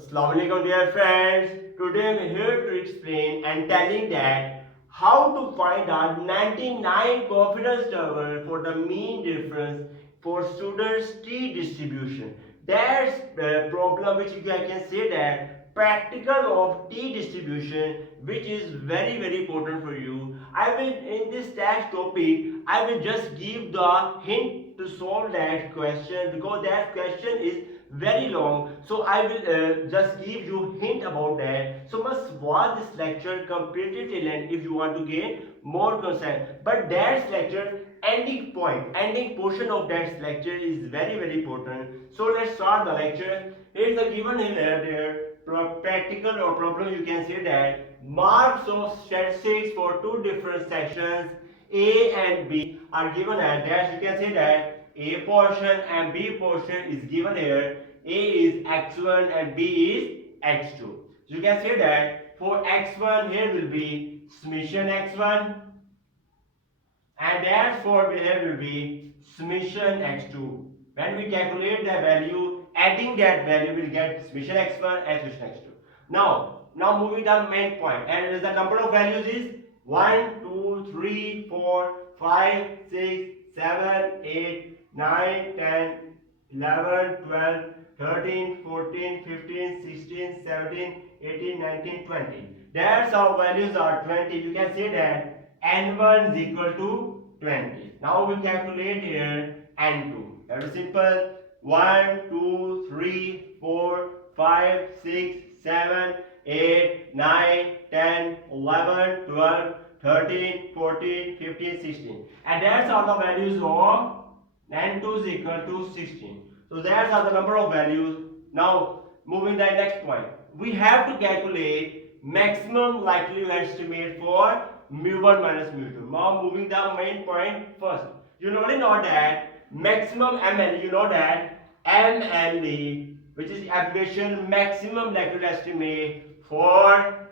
Assalamualaikum dear friends. Today I'm here to explain and telling that how to find out 99 confidence interval for the mean difference for students T distribution. That's the problem which I can say that practical of T distribution which is very important for you. I will in this test topic I will just give the hint to solve that question because that question is very long, so I will just give you hint about that. So must watch this lecture completely till end if you want to gain more concept. But that lecture ending point, ending portion of that lecture is very important. So let's start the lecture. Here's the given there practical or problem. You can say that marks of statistics for two different sections A and B are given as that. You can say that A portion and B portion is given here. A is x1 and B is x2. So you can say that for x1 here will be summation x1 and therefore here will be summation x2. When we calculate the value, adding that value will get summation x1 and summation x2. Now moving to the main point, and the number of values is 1, 2, 3, 4, 5, 6, 7, 8, 9, 10, 11, 12, 13, 14, 15, 16, 17, 18, 19, 20. That's our values are 20. You can say that n1 is equal to 20. Now we calculate here n2. Very simple. 1, 2, 3, 4, 5, 6, 7, 8, 9, 10, 11, 12, 13, 14, 15, 16. And that's all the values of n2 is equal to 16. So that's are the number of values. Now moving to the next point. We have to calculate maximum likelihood estimate for mu1 minus mu2. Now moving the main point first. You already know that maximum MLE, you know that MLE, which is abbreviation maximum likelihood estimate for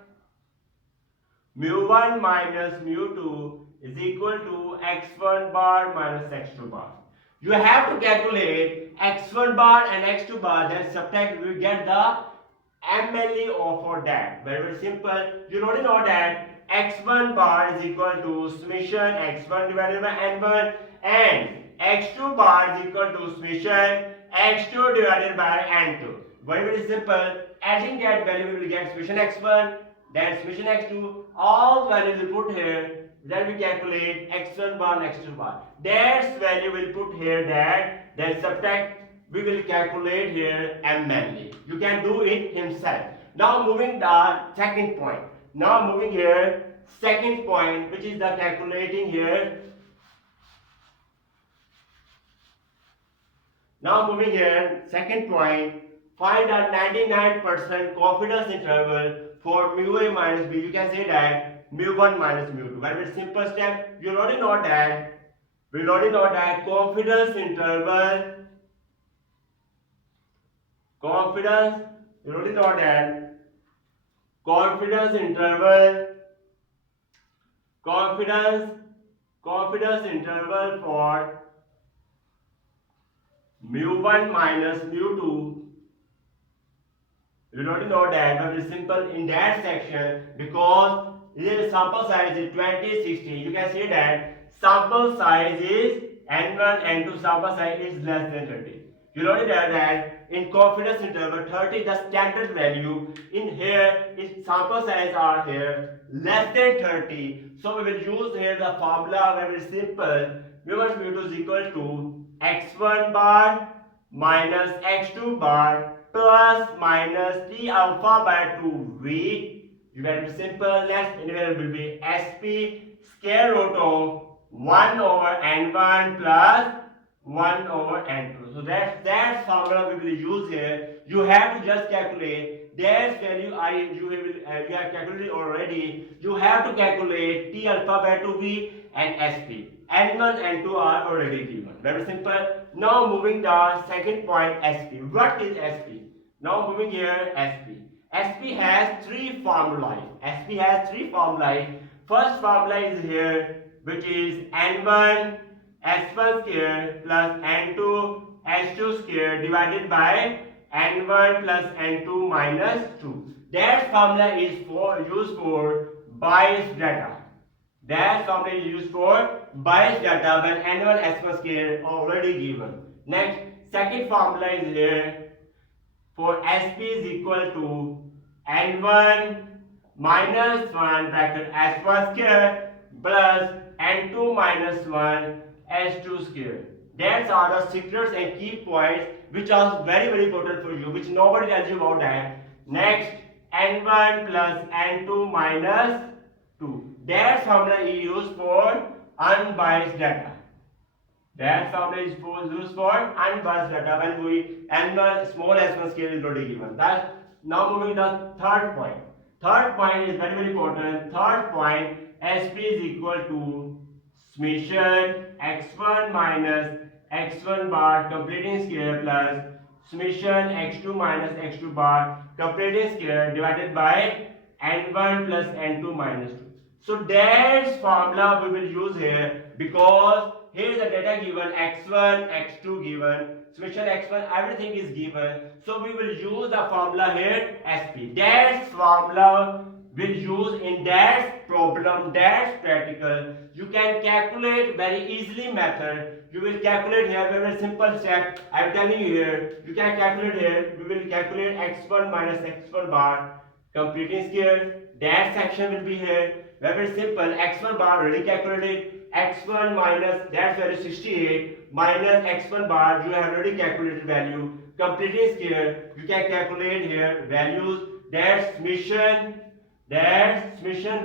mu1 minus mu2 is equal to x1 bar minus x2 bar. You have to calculate x1 bar and x2 bar, then subtract, we get the MLE for that. Very simple. You already know that x1 bar is equal to summation x1 divided by n1 and x2 bar is equal to summation x2 divided by n2. Very simple. Adding that value we will get summation x1, then summation x2. All values we put here. Then we calculate x1 bar and x2 bar. That value will put here that, then subtract, we will calculate here MLE. You can do it himself. Now moving the second point. Now moving here, second point, which is the calculating here. Now moving here, second point, find a 99% confidence interval for mu A minus B. You can say that mu1 minus mu2. Very simple step. You already know that. We already know that confidence interval. Confidence. You already know that. Confidence interval. Confidence interval for mu1 minus mu2. You already know that. Very simple in that section because this sample size is 20, 60. You can see that sample size is n1, n2 sample size is less than 30. You already know that in confidence interval 30 the standard value. In here its sample size are here less than 30. So we will use here the formula very simple. mu1 mu2 is equal to x1 bar minus x2 bar plus minus T alpha by 2V. Very simple. Next interval will be SP square root of 1 over n1 plus 1 over n2. So that formula we will use here. You have to just calculate that value. You have calculated already. You have to calculate T alpha by 2V and SP. N1 and n2 are already given. Very simple. Now moving to second point, SP. What is SP? Now moving here, SP. SP has three formulae. SP has three formulae. First formula is here, which is n1 s1 square plus n2 s2 square divided by n1 plus n2 minus 2. That formula is used for biased data. That formula is used for biased data when n1 s1 scale already given. Next, second formula is here for sp is equal to n1 minus 1 bracket s1 square plus n2 minus 1 s2 square. That's are the secrets and key points which are very important for you, which nobody tells you about that. Next, n1 plus n2 minus 2. That formula is used for unbiased data. That formula is used for unbiased data when we n1 small s1 scale is already given. That's now moving to the third point. Third point is very important. Third point, sp is equal to summation x1 minus x1 bar completing square plus summation x2 minus x2 bar completing square divided by n1 plus n2 minus 2. So that formula we will use here because here is the data given x1, x2 given, summation x1, everything is given. So we will use the formula here sp. That formula will use in that problem, that practical. You can calculate very easily method. You will calculate here very simple step. I am telling you here. You can calculate here. We will calculate x1 minus x1 bar completing square. That section will be here. Very simple. X1 bar already calculated. X1 minus that's value 68 minus x1 bar you have already calculated value. Completing square you can calculate here values. That summation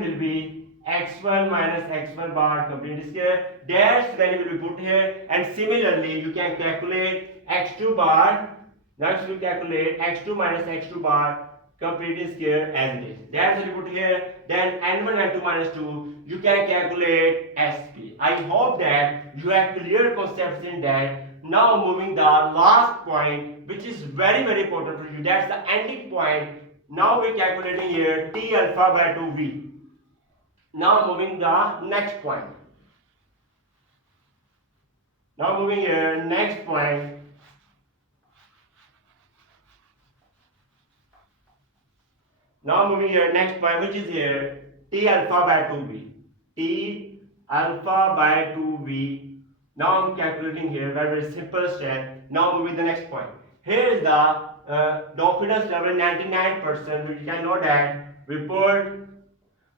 will be x1 minus x1 bar completing square. That value will be put here, and similarly you can calculate x2 bar. Next we calculate x2 minus x2 bar completing square as it is. That's what you put here. Then n1 n2 minus 2 you can calculate sp. I hope that you have clear concepts in that. Now moving the last point which is very important for you. That's the ending point. Now we calculating here t alpha by 2v. Now moving the next point. Now moving here next point. Now moving here next point which is here t alpha by 2v. T alpha by 2v. Now I'm calculating here very simple step. Now moving the next point. Here is the confidence level 99%. We can know that we put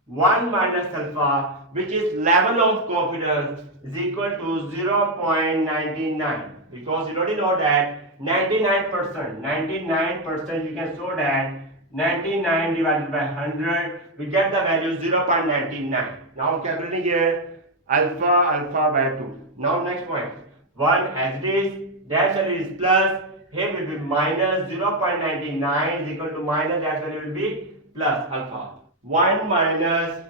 1 minus alpha which is level of confidence is equal to 0.99 because you already know that 99% you can show that 99 divided by 100 we get the value 0.99. Now calculating here alpha by 2. Now next point 1 as it is, that value is plus, here will be minus 0.99 is equal to minus, that value will be plus alpha. 1 minus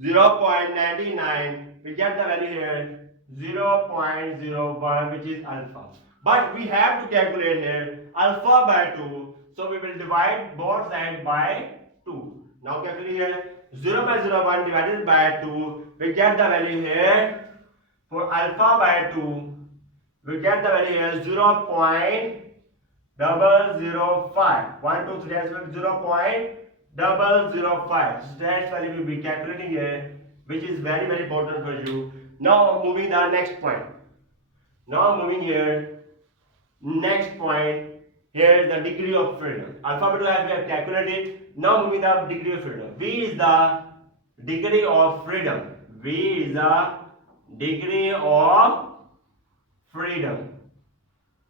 0.99 we get the value here 0.01 which is alpha. But we have to calculate here alpha by 2. So we will divide both sides by 2. Now calculate here 0.01 divided by 2. We get the value here for alpha by 2. We get the value here 0.005. 1, 2, 3 that's 0.005. So that value will be calculating here, which is very important for you. Now moving the next point. Now moving here next point. Here is the degree of freedom. Alpha by 2 we have calculated. Now moving the degree of freedom. V is the degree of freedom. V is the degree of freedom.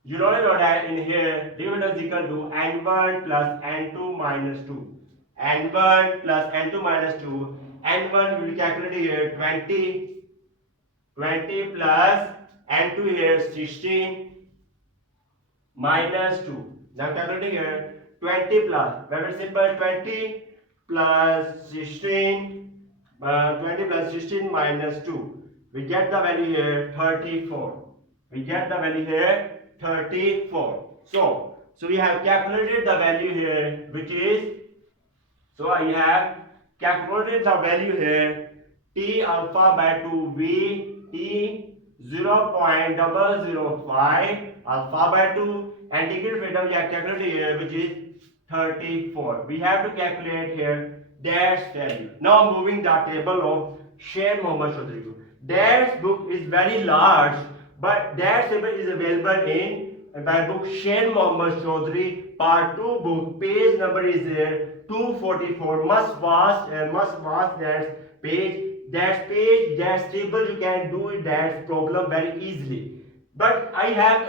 You know that in here dividend is equal to n1 plus n2 minus 2. n1 plus n2 minus 2. n1 will be calculated here 20 plus n2 here 16 minus 2. Now calculating here 20 plus, very simple, 20 plus 16 minus 2. We get the value here 34. We get the value here 34. So we have calculated the value here which is, so I have calculated the value here t alpha by 2v t 0.005 alpha by 2 and degree of freedom we have calculated here, which is 34. We have to calculate here dash value. Now moving the table of Sher Mohammad Chaudhary. Dash book is very large, but dash table is available in my book Sher Mohammad Chaudhary Part 2 book. Page number is here 244. Must vast that page. That page, that table, you can do that problem very easily. But I have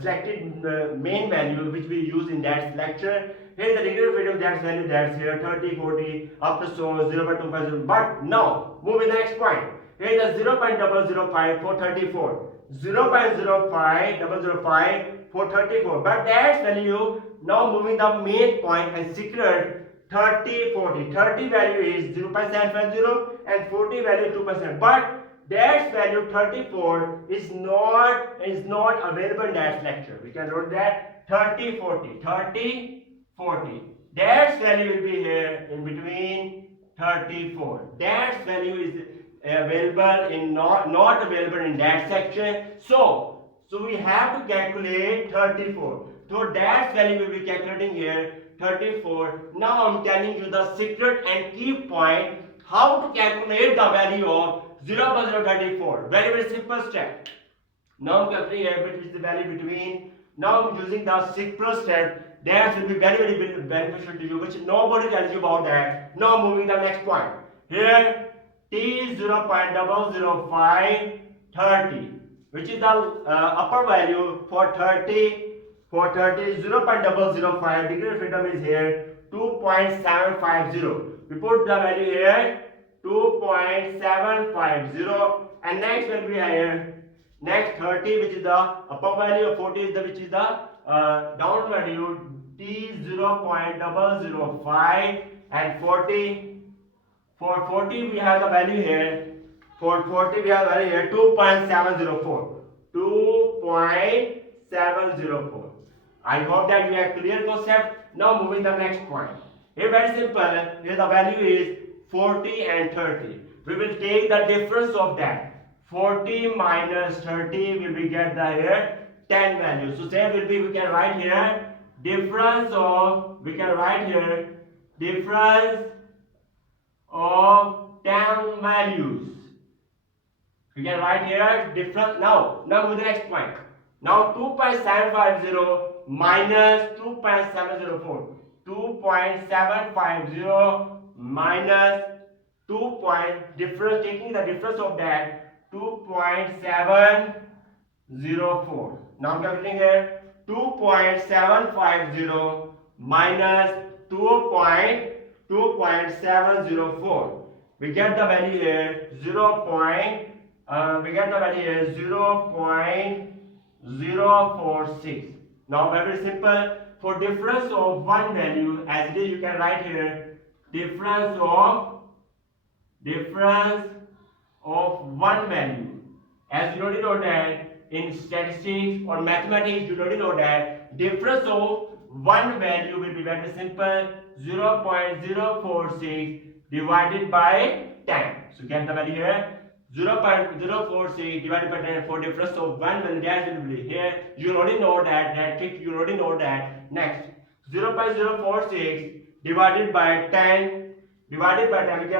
selected the main value which we use in that lecture. Here is the degree of freedom, that's value, that's here 30, 40, up to so 0.250. But now move to the next point. Here is the 0.005 for 34. 0.05005 for 34. But that's value. Now moving the main point and secret. 30, 40. 30 value is 0.750 and 40 value 2%. But dash value 34 is not available in that lecture. We can write that 30, 40. 30, 40. Dash value will be here in between 34. Dash value is available in not available in that section. So we have to calculate 34. So dash value will be calculating here 34. Now I'm telling you the secret and key point how to calculate the value of 0.034. Very simple step. Now I'm calculating here which is the value between. Now I'm using the secret step. That will be very beneficial to you, which nobody tells you about that. Now moving to the next point. Here T is 0.005 30, which is the upper value for 30. For 30, 0.005 degree of freedom is here 2.750. We put the value here 2.750, and next will be here next 30, which is the upper value, 40 is the which is the down value. T 0.005 and 40. For 40 we have the value here. For 40 we have the value here 2.704. 2.704. I hope that you have clear concept. Now moving to the next point. Here very simple. Here the value is 40 and 30. We will take the difference of that. 40 minus 30 will be get the here 10 values. So say will be we can write here difference of 10 values. We can write here difference. Now with the next point. Now 2.750 minus 2.704. 2.750 minus 2 point difference, taking the difference of that 2.704. Now I'm calculating here 2.750 minus 2.704. We get the value here 0.046. Now very simple. For difference of one value, as it is, you can write here difference of one value. As you already know that in statistics or mathematics, you already know that difference of one value will be very simple. 0.046 divided by 10. So get the value here. 0.046 divided by 10 for difference of one value, that will be here. You already know that trick, you already know that. Next, 0.046 divided by 10 we get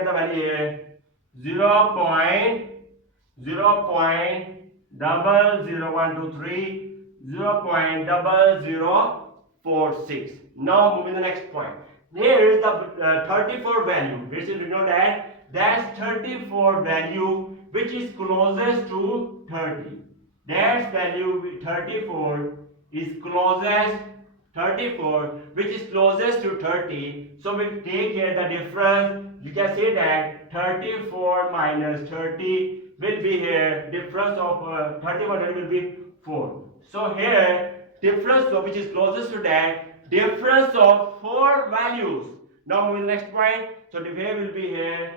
the value here 0.000123 Now moving to the next point. Here is the 34 value. Which is, we know that's 34 value which is closest to 30. That value 34 is closest 34 which is closest to 30. So we take here the difference. You can say that 34 minus 30 will be here difference of 31 will be 4. So here difference of which is closest to that difference of 4 values. Now moving to the next point. So the way will be here.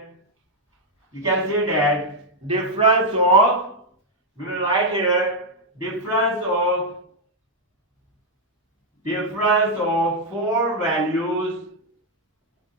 You can say that difference of, we will write here difference of 4 values.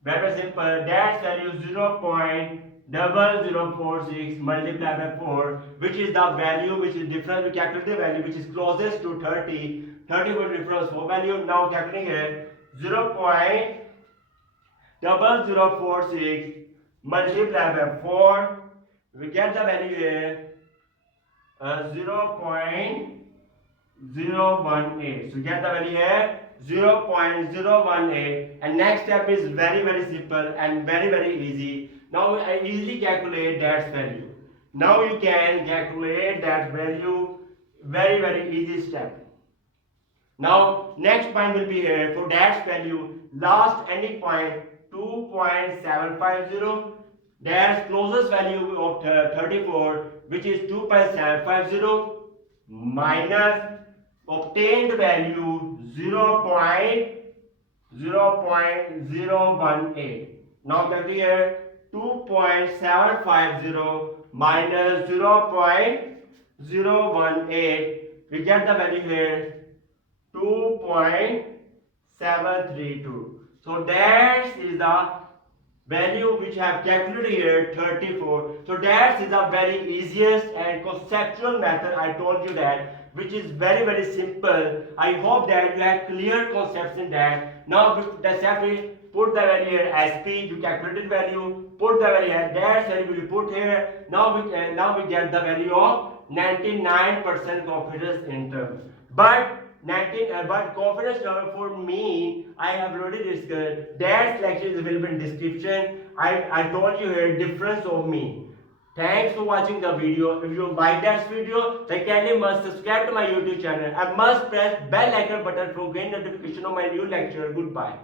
Very simple. That value 0.0046 multiplied by 4, which is the value which is difference. We calculate the value which is closest to 30. 34 difference for value. Now calculating here 0.0046 multiplied by 4. We get the value here 0.018. So get the value here 0.018, and next step is very simple and very easy. Now I easily calculate that value. Now you can calculate that value, very easy step. Now next point will be here for dash value, last ending point 2.750, dash closest value of 34, which is 2.750, minus obtained value 0.018. Now that here 2.750 minus 0.018, we get the value here 2.732. So that is the value which I have calculated here, 34. So that is the very easiest and conceptual method I told you that, which is very simple. I hope that you have clear concepts in that. Now the simply put the value here as P, you calculated value, put the value here, that value will be put here. Now we get the value of 99% confidence interval. But confidence level for me, I have already discussed. That lecture is available in description. I told you here difference of me. Thanks for watching the video. If you like that video, then kindly must subscribe to my YouTube channel and must press bell icon button for getting notification of my new lecture. Goodbye.